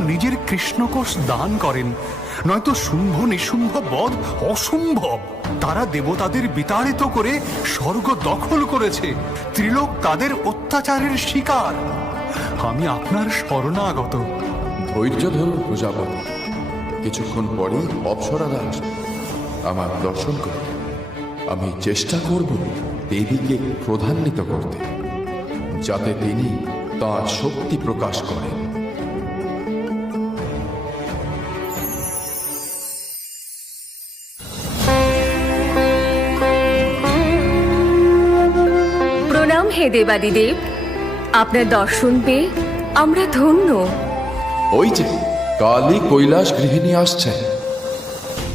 নিজের কৃষ্ণকোষ দান করেন। নয়তো শুম্ভ নিশুম্ভ বধ অসম্ভব। তারা দেবতাদের বিতাড়িত করে স্বর্গ দখল করেছে। ত্রিলোক তাদের অত্যাচারের শিকার। আমি আপনার শরণাগত। ধৈর্য ধরুন প্রজাপতি। কিছুক্ষণ পরেই অপ্সরারা আমার দর্শন করতে আমি চেষ্টা করব দেবীকে প্রধান্বিত করতে, যাতে তিনি তাঁর শক্তি প্রকাশ করেন। হে দেবাদিদেব আপনার দর্শন পেয়ে আমরা ধন্য। ওই যে কালী কৈলাস গৃহিণী আসছেন।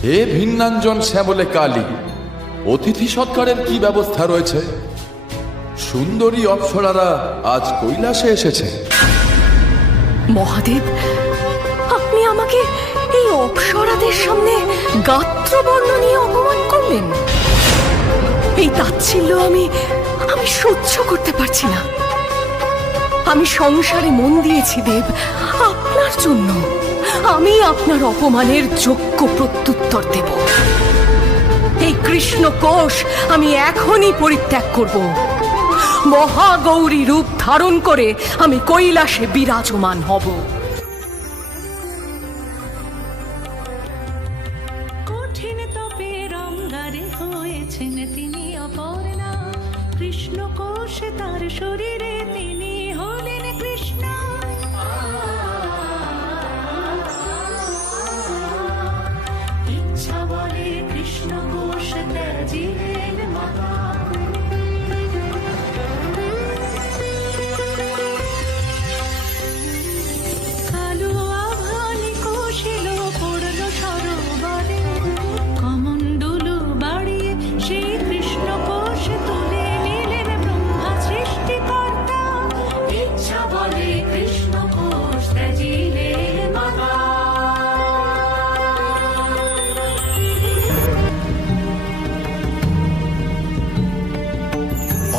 হে ভিন্নাঞ্জন শ্যামলে কালী অতিথি সৎকারের কি ব্যবস্থা রয়েছে? সুন্দরী অপ্সরারা আজ কৈলাসে এসেছে। মহাদেব আপনি আমাকে এই অপ্সরাদের সামনে গাত্রবর্ণ নিয়ে অপমান করলেন। এই তাচ্ছিল্য আমি আমি সহ্য করতে পারছি না। আমি সংসারে মন দিয়েছি, দেব, আপনার জন্য। আমি আপনার অপমানের যোগ্য প্রত্যুত্তর দেব। এই কৃষ্ণ কোষ আমি এখনই পরিত্যাগ করব। মহাগৌরী রূপ ধারণ করে আমি কৈলাসে বিরাজমান হব।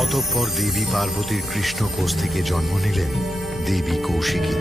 অতঃপর দেবী পার্বতীর কৃষ্ণ কোষ থেকে জন্ম নিলেন দেবী কৌশিকী।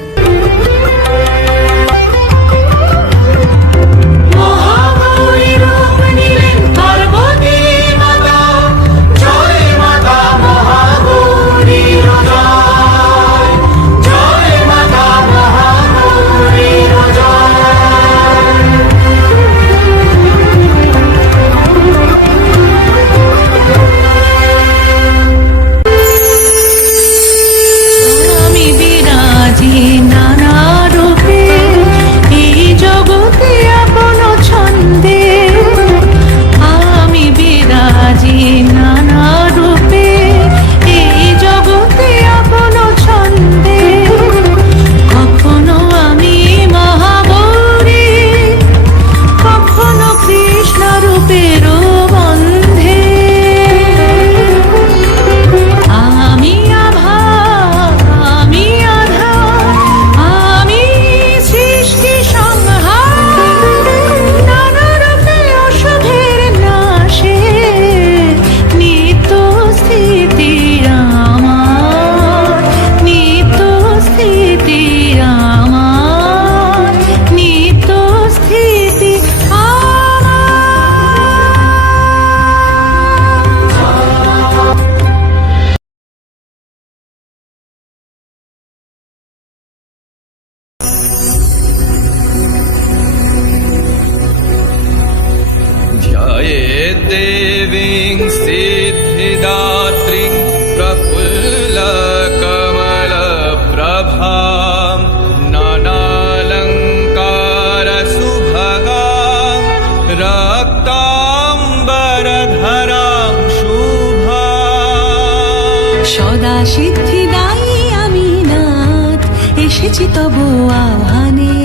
এসেছি তবু আহ্বানে।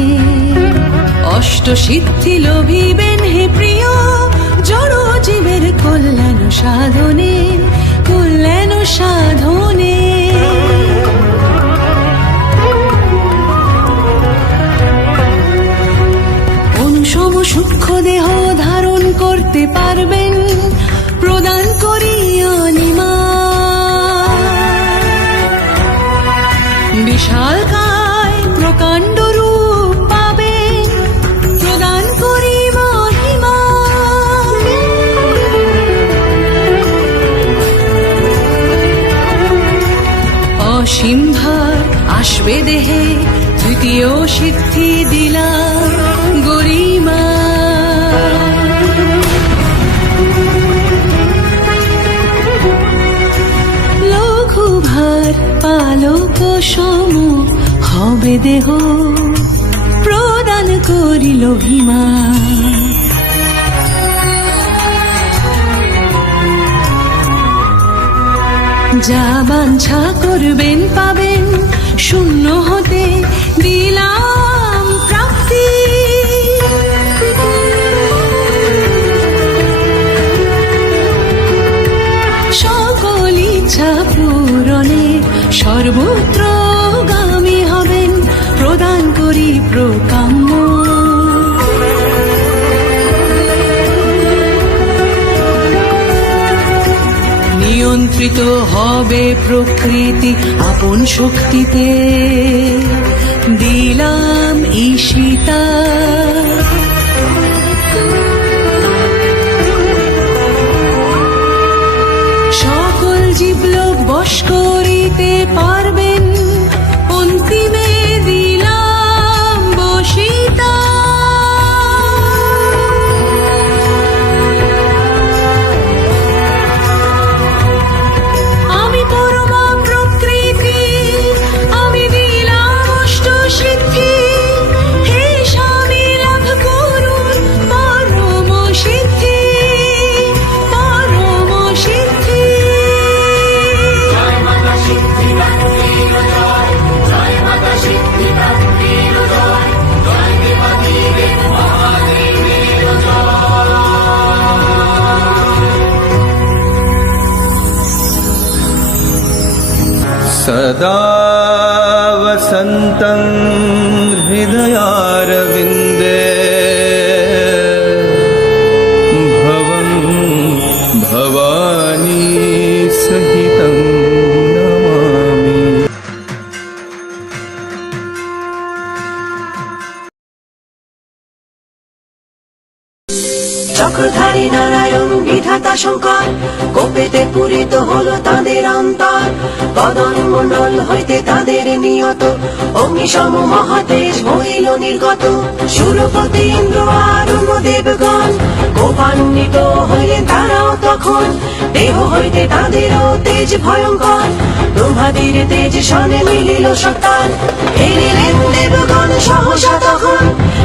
অষ্ট সিদ্ধি লোভিবেন হে প্রিয় জড় জীবের কল্যাণ সাধনে কল্যাণ সাধনে। হবে দেহে তৃতীয় সিদ্ধি দিলা গরিমা। লঘু ভার পালক সম হবে দেহ, প্রদান করিল ভীমা। যা বাঞ্ছা করবেন পাবেন শূন্য হতে দিলাম প্রাপ্তি। সকল ইচ্ছা পূরণে সর্বত্র গামী হবেন প্রদান করি প্রকাম্য নিয়ন্ত্রিত হবে প্রকৃতি আপন শক্তিতে। দিলাম ঈশিতা वसन्तं हृदयारविन्दे भवं भवानी सहितं नमामि চক্রধারী নারায়ণ বিধাতা শঙ্কর কোপেতে পূরিত হলো তাদের অন্তর কদন মন্ডল হইতে তাদের নিয়ত। অগ্নিসম মহাদেশ হইল নির্গত। সুরপতি ইন্দ্র আর দেবগণ কোপান্বিত হইলেন তারাও তখন দেহ হইতে তাদেরও তেজ ভয়ঙ্কর। ব্রহ্মাদির তেজ সনে মিলিল সত্তার এলিলেন দেবগণ সহসা তখন।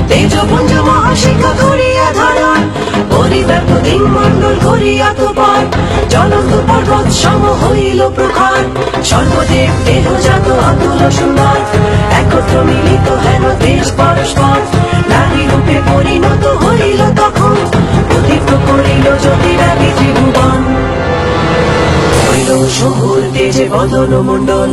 তেজপুঞ্জ মহাশিক্ষা করিয়া ধারণ পরিব্যাপ্ত দিন মন্ডল করিয়া তোপার জ্বলন্ত পর্বত সম হইল প্রখার। সর্বদেব সুন্দর। একত্র মিলিত হেন দেশ পরস্পর। নারী রূপে পরিণত হইল তখন। প্রদীপ্ত করিল জ্যোতিরাবি ত্রিভুবন হইল তেজে বদন মন্ডল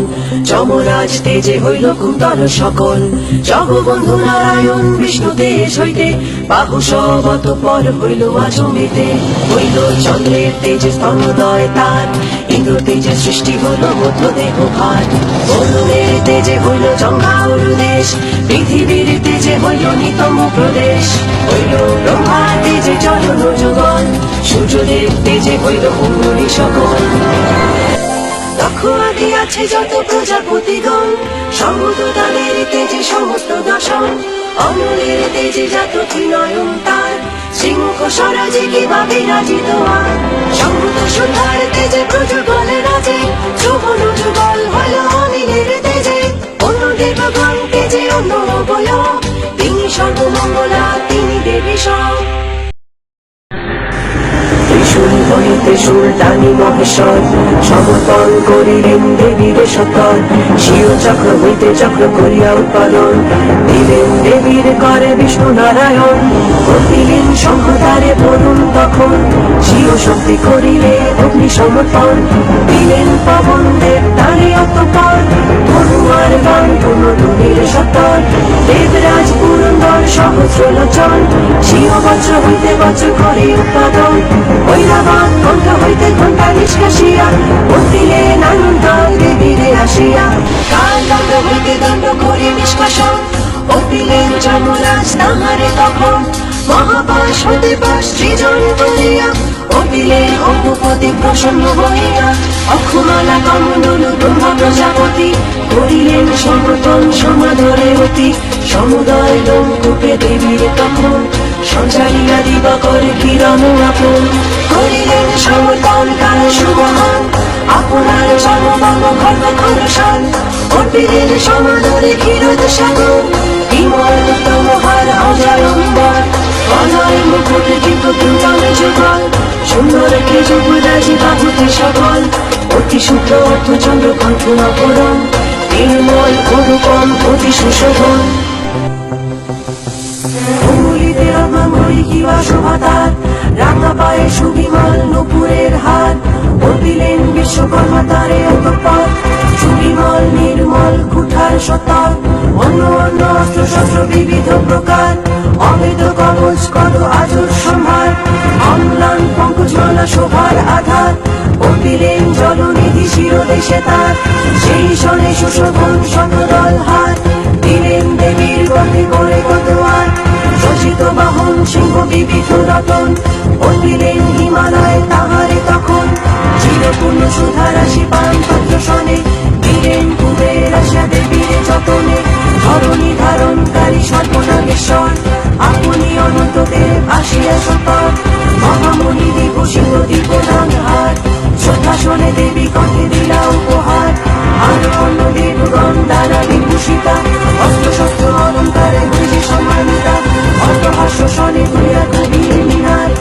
যমরাজ তেজে হইল কুন্তল সকল। জগবন্ধু নারায়ণ, বিষ্ণু তেজ হইতে, বাহু সবত পর হইল আজমিতে। হইল চন্দ্রের তেজে স্তনোদয় তার, ইন্দ্র তেজে সৃষ্টি হইল মধ্য দেহ ভার। বরুণের তেজে হইল জঙ্গাউর দেশ, পৃথিবীর তেজে হইল নিতম প্রদেশ। হইল ব্রহ্মা তেজে চরণ যুগল সূর্যদেব তেজে হইল সকল। দক্ষ আছে যত প্রজাপতিগণ সমুদ্র তাদের তেজে সমস্ত দশম অমলের তেজে যত ত্রিনয়ন তার সিংহ স্বরাজে কিবা বিরাজিত আর সমুদ্র সুধার তেজে প্রযুগলে রাজে যুবন যুগল হল অনিলের তেজে, অন্য দেবগণ তেজে অন্য বল হইতে সুলতানি মহেশ্বর। সমর্পণ করিলেন দেবীর সত্তর। শিও চক্র হইতে চক্র করিয়া উৎপাদন। দিলেন দেবীর করে বিষ্ণু নারায়ণ। করিলেন শঙ্খতারে পড়ুন তখন। শিও শক্তি করিলে অগ্নি সমর্পণ। দিলেন পবন দেব তারে অতপর। ধনুয়ার গান পুনরুনির সত্তর। দেবরাজ পুরন্দর সহস্র লোচন। শিও বজ্র হইতে বজ্র করে উৎপাদন। ঐরাবাদ কণ্ঠ হইতে ঘণ্টা নিষ্কাশিয়া বন্দিলে আনন্দ দেবীরে আসিয়া। কাল দণ্ড হইতে দণ্ড করে নিষ্কাশন অতিলেন যমরাজ তাহারে তখন। মহাপাশ হতে পাশ সৃজন করিয়া অপিলে অপুপতি প্রসন্ন হইয়া। অক্ষমালা কমণ্ডল ব্রহ্মা প্রজাপতি করিলেন সমতন সমাদরে অতি। সমুদয় লোকূপে দেবীর তখন। সঞ্চারিয়া দিবাকর কিরণ আপন। করিলেন সমতন কাল সুমহান। আপনার জনবল খর্ব খরসান অর্পিলেন সমাদরে ক্ষীরদ সাগর। বিমল তোমার অজয়ম্বর। অজয় মুকুট দীপ দুজন যুগল। সুন্দর কে যুবরাজি বাহুতি সকল অতি শুক্র অর্থচন্দ্র কণ্ঠ অপরণ নির্মল অনুপম অতি সুশোভন। রত্নাঙ্গলি কিবা শোভাতার রাঙা পায়ে সুবিমল নুপুরের হার। বলবিলেন বিশ্বকর্মা তারে অতঃপর। সুবিমল নির্মল কুঠার সতর অন্য অন্য অস্ত্র শস্ত্র বিবিধ প্রকার। অবেদ কবচ কত আজর সম্ভার। অম্লান পঙ্কজমালা শোভার আধার। বলবিলেন জলনিধি শিরদেশে তার। সেই সনে সুশোভন শতদল হার। দিলেন দেবীর গতি করে কত আর। শোষিত বাহন সিংহ বিবিধ রতন। বলিলেন হিমালয়, তাহারে তখন। চিরপূর্ণ সুধারাশি পান পাত্র শনে দিলেন কুবের আশা দেবীর যতনে ধরণী ধারণকারী সর্বনাগেশ্বর আপনি অনন্তদের আসিয়া সতর। মহামণি দিবসিত দীপদান হার শ্রদ্ধাসনে দেবী কণ্ঠে দিলা উপহার। আর অন্য দেব গন্ধারা বিভূষিতা অস্ত্র শস্ত্র অলঙ্কারে হইলে সম্মানিতা অর্থহাস্য শনে হইয়া কবির মিনার।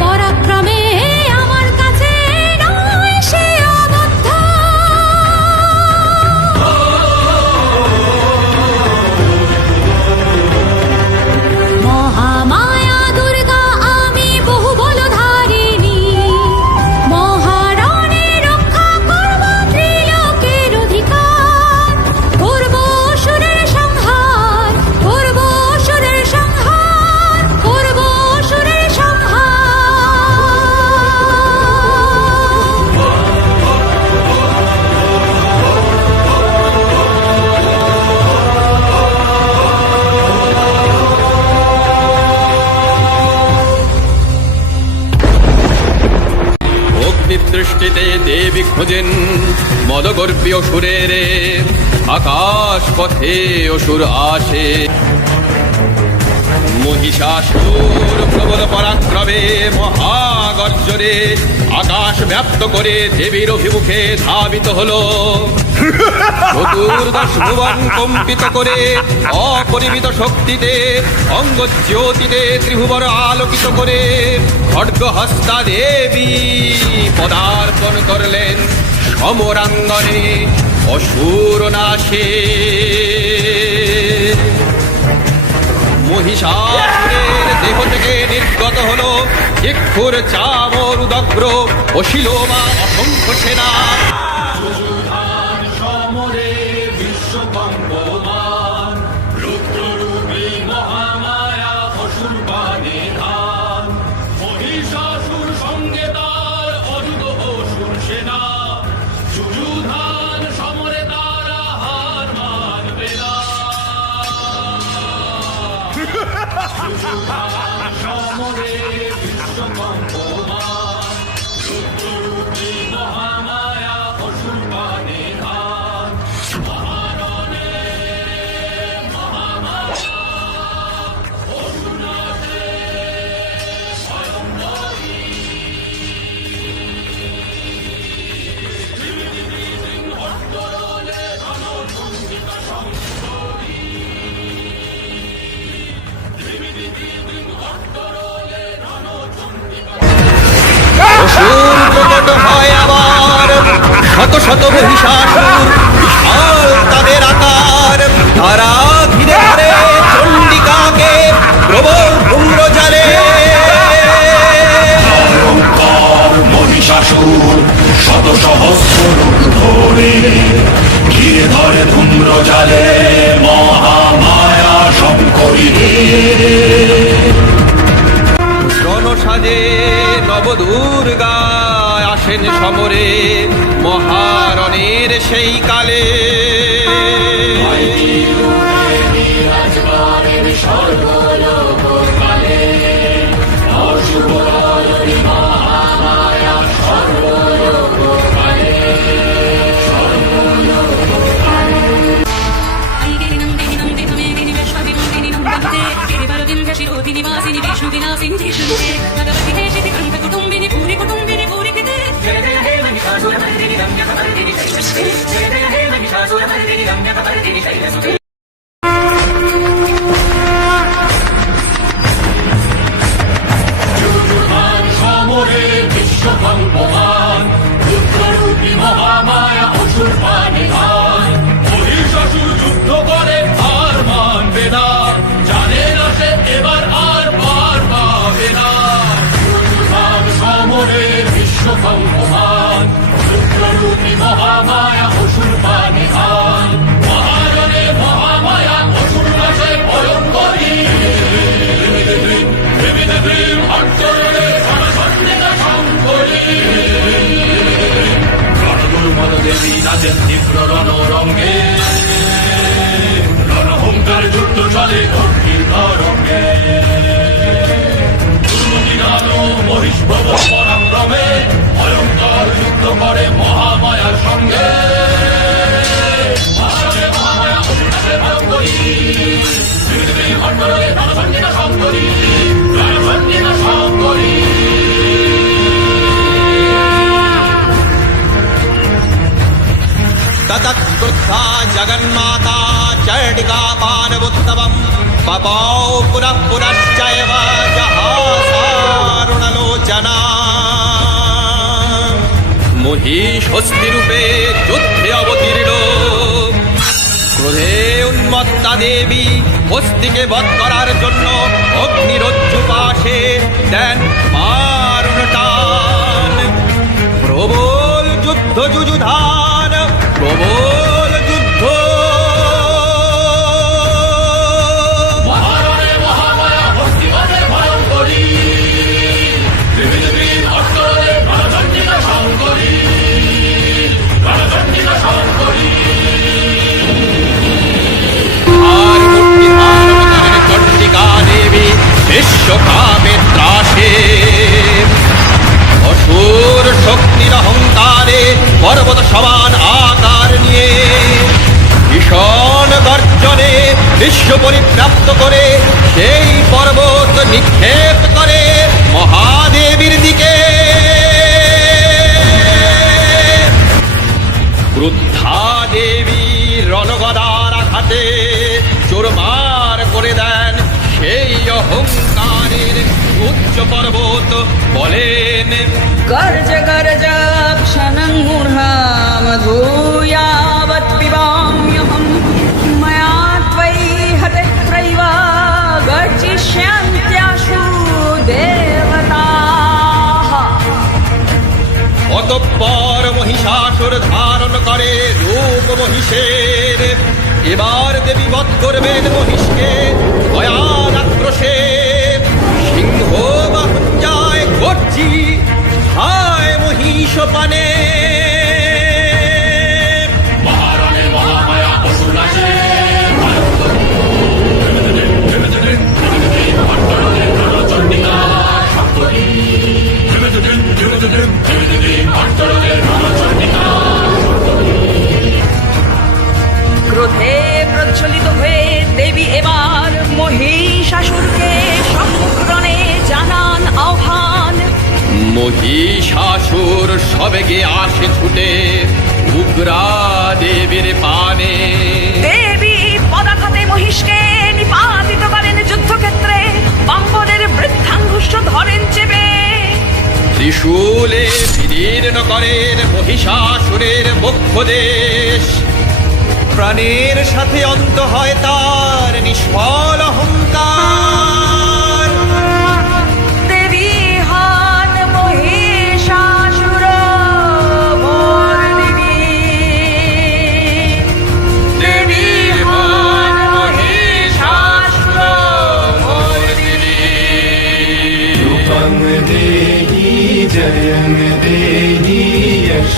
পরাক্রমে খোঁজেন মদগর্বী অসুরের আকাশ পথে অসুর আসে। মহিষাসুর প্রবল পরাক্রমে মহাগর্জনে আকাশ ব্যাপ্ত করে দেবীর অভিমুখে ধাবিত হলো। চতুর্দশ ভুবন কম্পিত করে অপরিমিত শক্তিতে অঙ্গ জ্যোতিতে ত্রিভুবন আলোকিত করে খড়গ হস্তা দেবী পদার্পণ করলেন সমরাঙ্গনে অসুর নাশে মহিষাসুরের দেহ থেকে নির্গত হলো ইক্ষুর চামর উদগ্র অশিলোমা শিলোমা অসংখ্য সেনা। నివాసిని విష్ణు వినాశిని జిష్ణుదే భగవతి హేషితి కంఠ కుటుంబిని పూరి కుటుంబిని భూరి కృతే జయ జయ హే మహిషాసుర మర్దిని రమ్య శైలసుతే జయ జయ హే మహిషాసుర మర్దిని రమ్య శైలసుతే রণরঙ্গে রণহংকার যুদ্ধ পরাক্রমে যুদ্ধ করে ततः क्रुद्धा जगन्माता चण्डिका पानवुत्तमम् पपौ पुनः पुनश्चैव जहासारुणलोचना মহিষস্তিরূপে যুদ্ধে অবতীর্ণ ক্রোধে উন্মত্তা দেবী হস্তিকে বধ করার জন্য অগ্নিরজ্জু পাশে দেন মারুণ টান প্রবল যুদ্ধ যুযুধান প্রবল যুদ্ধ বিশ্ব পরিপ্রাপ্ত করে সেই পর্বত নিক্ষেপ করে মহাদেবীর দিকে। বৃদ্ধা দেবী রণগদার আঘাতে চোরমার করে দেন সেই অহংকারের উচ্চ পর্বত। বলেন, গর্জ গর্জ ক্ষণং মূঢ়াম অতঃপর মহিষাসুর ধারণ করে রূপ মহিষের। এবার দেবী বধ করবেন মহিষকে ভয়ান আক্রোশে। সিংহ বাহন যায় গর্জি, হায় মহিষ পানে। করেন মহিষাসুরের দেশ প্রাণের সাথে অন্ত হয় তার নিষ্ফল অহংকার।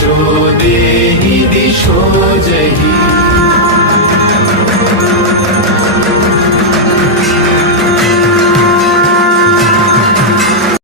দিশো দেহি দিশো জহি